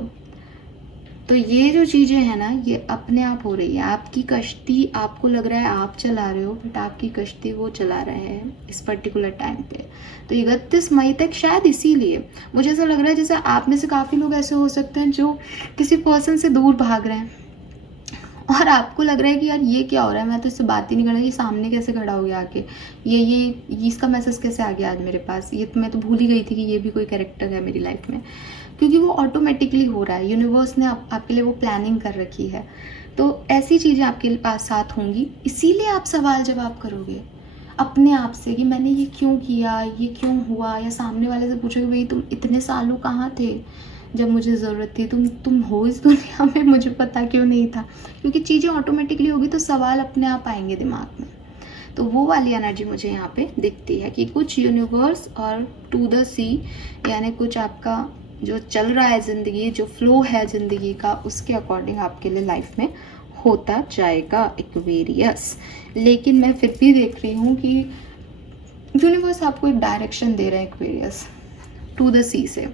तो ये जो चीज़ें हैं ना, ये अपने आप हो रही है। आपकी कश्ती, आपको लग रहा है आप चला रहे हो, बट आपकी कश्ती वो चला रहे हैं इस पर्टिकुलर टाइम पे। तो 31 मई तक शायद इसीलिए मुझे ऐसा लग रहा है जैसे आप में से काफ़ी लोग ऐसे हो सकते हैं जो किसी पर्सन से दूर भाग रहे हैं, और आपको लग रहा है कि यार ये क्या हो रहा है, मैं तो इससे बात ही नहीं कर रहा, ये सामने कैसे खड़ा हो गया आके, ये इसका मैसेज कैसे आ गया आज मेरे पास, ये तो मैं तो भूल ही गई थी कि ये भी कोई कैरेक्टर है मेरी लाइफ में, क्योंकि वो ऑटोमेटिकली हो रहा है। यूनिवर्स ने आपके लिए वो प्लानिंग कर रखी है। तो ऐसी चीज़ें आपके पास साथ होंगी, इसीलिए आप सवाल जवाब करोगे। अपने आप से कि मैंने ये क्यों किया, ये क्यों हुआ, या सामने वाले से पूछो कि भाई तुम इतने सालों कहाँ थे जब मुझे ज़रूरत थी, तुम हो इस दुनिया में, मुझे पता क्यों नहीं था। क्योंकि चीज़ें ऑटोमेटिकली होगी तो सवाल अपने आप आएंगे दिमाग में। तो वो वाली एनर्जी मुझे यहाँ पे दिखती है कि कुछ यूनिवर्स और टू द सी, यानी कुछ आपका जो चल रहा है ज़िंदगी, जो फ्लो है ज़िंदगी का, उसके अकॉर्डिंग आपके लिए लाइफ में होता जाएगा एक्वेरियस। लेकिन मैं फिर भी देख रही हूँ कि यूनिवर्स आपको एक डायरेक्शन दे रहा है एक्वेरियस, टू द सी से,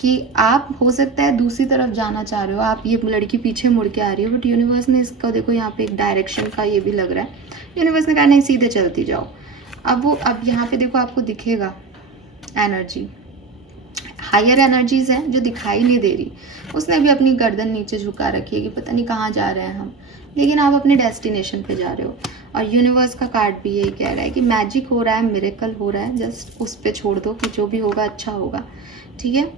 कि आप हो सकता है दूसरी तरफ जाना चाह रहे हो, आप ये लड़की पीछे मुड़ के आ रही हो, बट यूनिवर्स ने इसका देखो यहाँ पे एक डायरेक्शन का ये भी लग रहा है। यूनिवर्स ने कहा नहीं, सीधे चलती जाओ। अब यहाँ पे देखो आपको दिखेगा एनर्जी, हायर एनर्जीज हैं जो दिखाई नहीं दे रही। उसने भी अपनी गर्दन नीचे झुका रखी है कि पता नहीं कहाँ जा रहे हैं हम, लेकिन आप अपने डेस्टिनेशन पे जा रहे हो। और यूनिवर्स का कार्ड भी यही कह रहा है कि मैजिक हो रहा है, मिरेकल हो रहा है, जस्ट उस पर छोड़ दो कि जो भी होगा अच्छा होगा। ठीक है,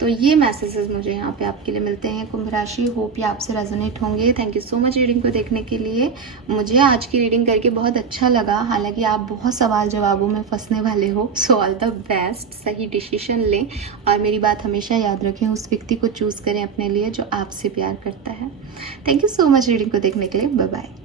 तो ये मैसेजेस मुझे यहाँ पे आपके लिए मिलते हैं कुंभ राशि। होप ये आपसे रेजोनेट होंगे। Thank you so much reading को देखने के लिए। मुझे आज की रीडिंग करके बहुत अच्छा लगा, हालांकि आप बहुत सवाल जवाबों में फंसने वाले हो। सो ऑल द बेस्ट, सही डिसीजन लें और मेरी बात हमेशा याद रखें, उस व्यक्ति को चूज़ करें अपने लिए जो आपसे प्यार करता है। Thank you so much reading को देखने के लिए। Bye bye.